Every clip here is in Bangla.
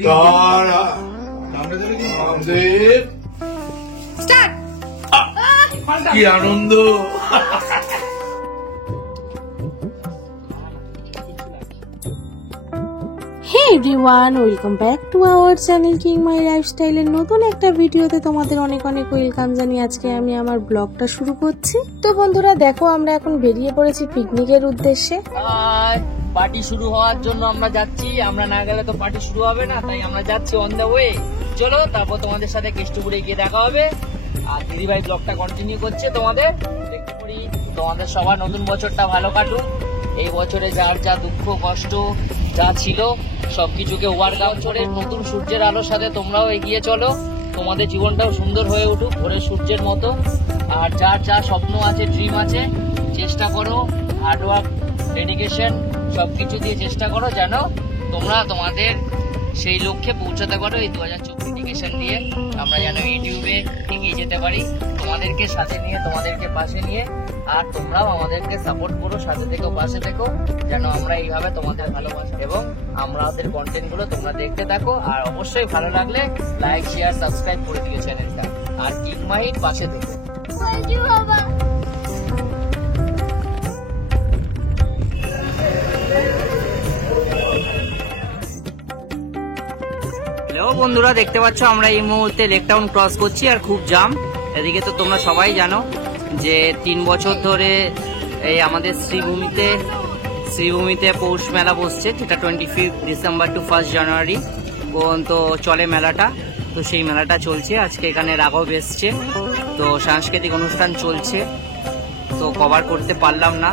কি আনন্দ! Hey everyone, welcome back to our channel king my লাইফস্টাইলের নতুন একটা ভিডিওতে তোমাদের অনেক অনেক ওয়েলকাম জানিয়ে আজকে আমি আমার ব্লগটা শুরু করছি। তো বন্ধুরা দেখো, আমরা এখন বেরিয়ে পড়েছি পিকনিকের উদ্দেশ্যে। পার্টি শুরু হওয়ার জন্য আমরা যাচ্ছি। আমরা না গেলে তো পার্টি শুরু হবে না, তাই আমরা যাচ্ছি অন দ্য ওয়ে। চলো, তারপর তোমাদের সাথে কেষ্টপুরে গিয়ে দেখা হবে। আর দিদিভাই ব্লগটা কন্টিনিউ করছে তোমাদের দেখতে পারি। তোমাদের সবার নতুন বছরটা ভালো কাটুক। এই বছরে যার যা দুঃখ কষ্ট যা ছিল সবকিছুকে ওভারকাম করে নতুন সূর্যের আলোর সাথে তোমরাও এগিয়ে চলো। তোমাদের জীবনটাও সুন্দর হয়ে উঠুক ভোরের সূর্যের মতো। আর যার যা স্বপ্ন আছে, ড্রিম আছে, চেষ্টা করো, হার্ডওয়ার্ক, ডেডিকেশন সবকিছু দিয়ে চেষ্টা করো যেন তোমরা তোমাদের সেই লক্ষ্যে পৌঁছাতে পারো। এই 2024 ডেডিকেশন দিয়ে আমরা যেন ইউটিউবে এগিয়ে যেতে পারি, তোমাদেরকে সাথে নিয়ে, তোমাদেরকে পাশে নিয়ে। আর তোমরাও আমাদেরকে সাপোর্ট করো, সাথে থেকো, পাশে থেকো, যেন আমরা এইভাবে তোমাদের ভালোবাসা এবং আমাদের কন্টেন্টগুলো তোমরা দেখতে থাকো। আর অবশ্যই ভালো লাগলে লাইক, শেয়ার, সাবস্ক্রাইব করে দিও চ্যানেলটা। আর কিং মাহির পাশে থেকো। হ্যালো বন্ধুরা, দেখতে পাচ্ছ আমরা এই মুহূর্তে লেক টাউন ক্রস করছি আর খুব জাম এদিকে। তো তোমরা সবাই জানো যে 3 বছর ধরে এই আমাদের শ্রীভূমিতে পৌষ মেলা বসছে, যেটা 25 ডিসেম্বর টু 1 জানুয়ারি পর্যন্ত চলে মেলাটা। তো সেই মেলাটা চলছে আজকে, এখানে রাঘব এসছে, তো সাংস্কৃতিক অনুষ্ঠান চলছে, তো কভার করতে পারলাম না।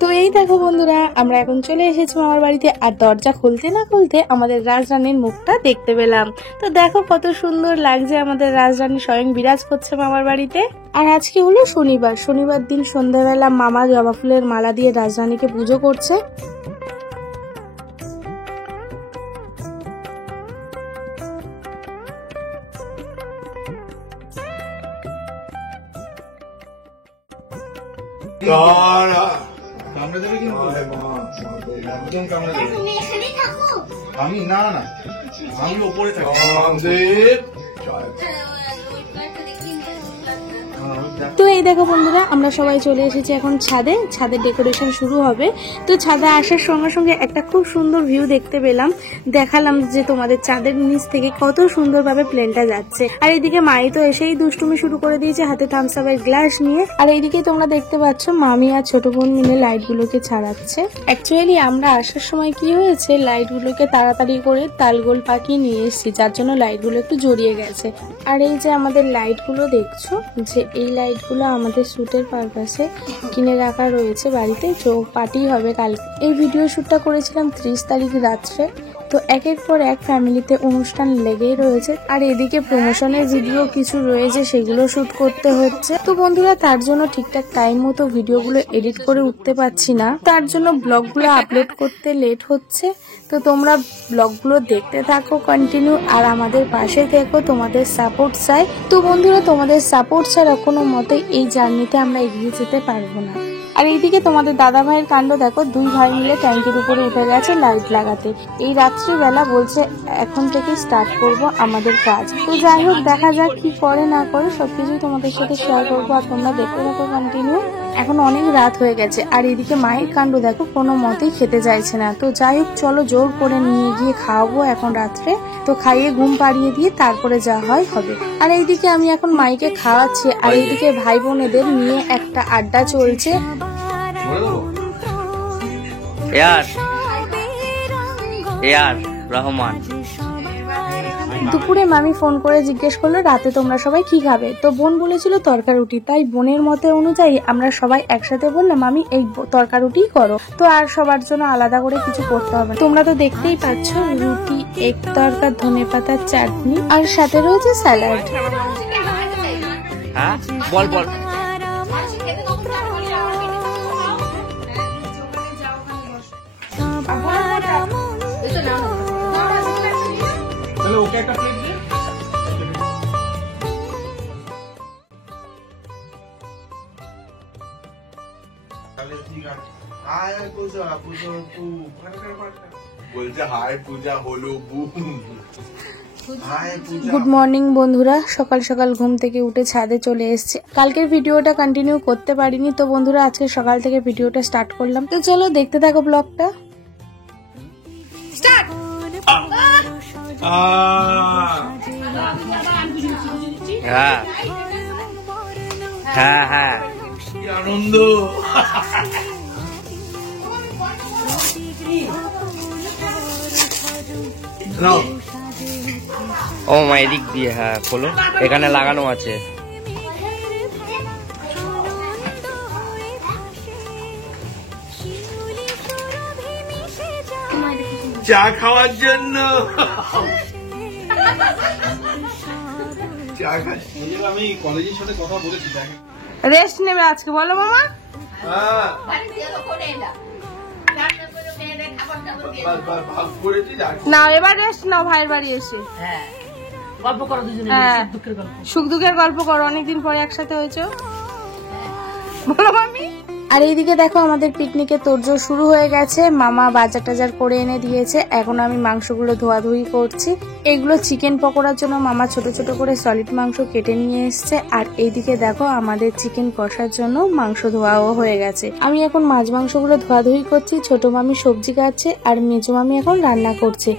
তো এই দেখো বন্ধুরা, আমরা এখন চলে এসেছি মামার বাড়িতে। আর দরজা খুলতে না খুলতে আমাদের রাজরানীর মুখটা দেখতে পেলাম। তো দেখো কত সুন্দর লাগছে, আমাদের রাজরানী স্বয়ং বিরাজ করছে মামার বাড়িতে। আর আজকে হলো শনিবার দিন সন্ধ্যাবেলা মামা জবা ফুলের মালা দিয়ে রাজরানীকে পুজো করছে। আমি না আমি ওপরে থাকি। তো এই দেখো বন্ধুরা, আমরা সবাই চলে এসেছি এখন ছাদের ডেকোরেশন শুরু হবে। তো ছাদে আসার সঙ্গে সঙ্গে একটা খুব সুন্দর ভিউ দেখতে পেলাম, দেখালাম যে তোমাদের চাঁদের নিচ থেকে কত সুন্দরভাবে প্লেনটা যাচ্ছে। আর এইদিকে মাই তো এসেই দুষ্টুমি শুরু করে দিয়েছে হাতে থামস আপের গ্লাস নিয়ে। আর এইদিকে তোমরা দেখতে পাচ্ছ মামি আর ছোট বোন মিলে লাইট গুলোকে ছাড়াচ্ছে। অ্যাকচুয়ালি আমরা আসার সময় কি হয়েছে, লাইট গুলোকে তাড়াতাড়ি করে তালগোল পাকিয়ে নিয়ে এসেছি, যার জন্য লাইট গুলো একটু জড়িয়ে গেছে। আর এই যে আমাদের লাইট গুলো দেখছো, যে এই লাইট গুলো আমাদের শুটের পারপাসে কিনে রাখা রয়েছে বাড়িতে, পার্টি হবে কালকে। এই ভিডিও শুটটা করেছিলাম 30 তারিখ রাত্রে। তো তো একের পর এক ফ্যামিলিতে অনুষ্ঠান লেগেই রয়েছে, আর এদিকে প্রমোশনের ভিডিও কিছু রয়েছে, সেগুলো শুট করতে হচ্ছে। তো বন্ধুরা, তার জন্য ঠিকঠাক টাইম মতো ভিডিওগুলো এডিট করে উঠতে পারছি না, তার জন্য ব্লগগুলো আপলোড করতে লেট হচ্ছে। তো তোমরা ব্লগগুলো দেখতে থাকো কন্টিনিউ, আর আমাদের পাশে থেকো, তোমাদের সাপোর্ট চাই। তো বন্ধুরা, তোমাদের সাপোর্ট ছাড়া কোনো মতেই এই জার্নিতে আমরা এগিয়ে যেতে পারবো না। আর এইদিকে তোমাদের দাদা ভাইয়ের কাণ্ড দেখো, 2 ভাই মিলে ট্যাঙ্কির উপরে উঠে গেছে লাইট লাগাতে। এই রাত্রিবেলা বলছে এখন থেকে স্টার্ট করব আমাদের কাজ। তো যাই হোক, দেখা যাক কি করে না করে, সবকিছু তোমাদের সাথে শেয়ার করবো, আর তোমরা দেখতে থাকো কন্টিনিউ। এখন অনেক রাত হয়ে গেছে, আর এদিকে মায়ের কাণ্ড দেখো, কোনো মতেই খেতে চাইছে না। তো যাই হোক, চলো জোর করে নিয়ে গিয়ে খাওয়াবো এখন রাত্রে। তো খাইয়ে ঘুম পাড়িয়ে দিয়ে তারপরে যা হয় হবে। আর এইদিকে আমি এখন মাইকে খাওয়াচ্ছি, আর এইদিকে ভাই বোনেদের নিয়ে একটা আড্ডা চলছে। রহমান দুপুরে মামি ফোন করে জিজ্ঞেস করলো রাতে তোমরা সবাই কি খাবে। তো বোন বলেছিল তরকা রুটি, তাই বোনের মতে অনুযায়ী আমরা সবাই একসাথে বললাম মামি এই তরকা রুটি করো। তো আর সবার জন্য আলাদা করে কিছু করতে হবে। তোমরা তো দেখতেই পাচ্ছ, রুটি, এক তরকা, ধনেপাতার চাটনি, আর সাথে রয়েছে স্যালাড। হ্যাঁ বল বল। তাহলে ওকে একটা প্লেট দে। তাহলে ঠিক আছে। হাই পূজা, পূজা বু, বলছে হাই পূজা হলো বু। গুড মর্নিং বন্ধুরা, সকাল সকাল ঘুম থেকে উঠে ছাদে চলে এসেছে। কালকের ভিডিওটা কন্টিনিউ করতে পারিনি, তো বন্ধুরা আজকে সকাল থেকে ভিডিওটা স্টার্ট করলাম। তো চলো দেখতে থাকো ব্লগটা। হ্যাঁ হ্যাঁ হ্যাঁ, কি আনন্দ। ও মা এদিক দিয়ে, হ্যাঁ খোলো, এখানে লাগানো আছে। চা খাওয়ার জন্য চা খাচ্ছি। আমি কলেজের সাথে কথা বলেছি, রেস্ট নেবে আজকে, বলো মামা। হ্যাঁ ভাগ করেছি। না এবার রেস্ট নাও ভাইয়ের বাড়ি এসে। গল্প করো দুজনে, সুখ দুঃখের গল্প করো, অনেকদিন পরে একসাথে হয়েছে, বলো মামি। আর এইদিকে দেখো আমাদের পিকনিকের তোড়জোড় শুরু হয়ে গেছে। মামা বাজার টাজার করে এনে দিয়েছে, এখন আমি মাংসগুলো ধোয়াধুয়ি করছি। এগুলো চিকেন পকোড়ার জন্য মামা ছোট ছোট করে সলিড মাংস কেটে নিয়ে এসছে। আর এইদিকে দেখো আমাদের চিকেন কষার জন্য মাংস ধোয়াও হয়ে গেছে। আমি এখন মাছ মাংসগুলো ধোয়াধুয়ি করছি, ছোট মামি সবজি কাটছে, আর মেজো মামি এখন রান্না করছে।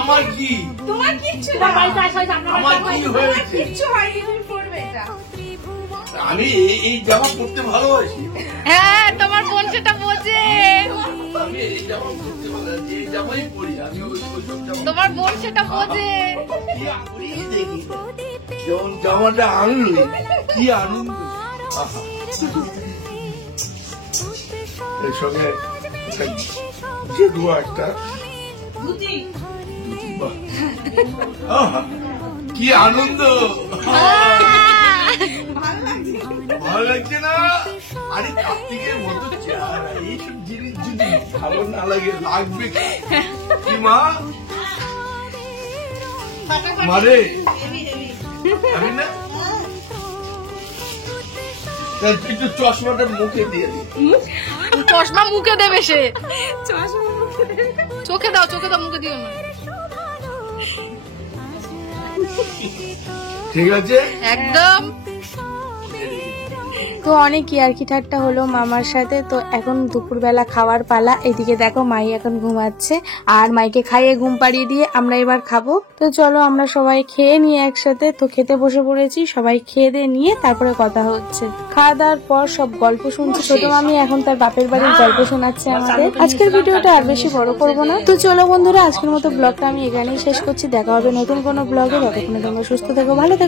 আমার কি তোমার কিচ্ছু আমার কি হয়েছে? আমি এই জামা পরতে ভালোবাসি। হ্যাঁ তোমার বোন সেটা বোঝে, আমি এই জামা পরতে ভালোবাসি, এই জামাই পরি আমি। তোমার বোন সেটা বোঝে। দেখি যেমন জামাটা আনলো, কি আনন্দ। এর সঙ্গে যে দুয়া একটা কি আনন্দ, ভালো লাগছে না? আরে কার্তিকের মতো চেহারা, এইসব জিনিস যদি ভালো না লাগে লাগবে কি মা? মারে আমি না একটু চশমাটা মুখে দিয়ে দিই। চশমা মুখে দেবে সে, চোখে দাও, চোখে দাও, মুখে দিও না। ঠিক আছে একদম। তো অনেক ইয়ার্কি ঠাট্টা হলো মামার সাথে। তো এখন দুপুরবেলা খাওয়ার পালা। এদিকে দেখো মাই এখন ঘুমাচ্ছে, আর মাইকে খাইয়ে ঘুম পাড়িয়ে দিয়ে আমরা এবার খাবো। তো চলো আমরা সবাই খেয়ে নিয়ে একসাথে। তো খেতে বসে পড়েছি, সবাই খেয়ে দিয়ে নিয়ে তারপরে কথা হচ্ছে। খাওয়া দাওয়ার পর সব গল্প শুনছে। ছোট মামি এখন তার বাপের বাড়ির গল্প শোনাচ্ছে আমাদের। আজকের ভিডিওটা আর বেশি বড় করবো না। তো চলো বন্ধুরা, আজকের মতো ব্লগটা আমি এখানেই শেষ করছি। দেখা হবে নতুন কোনো ব্লগে। ততক্ষণে তোমরা সুস্থ থেকো, ভালো থেকো।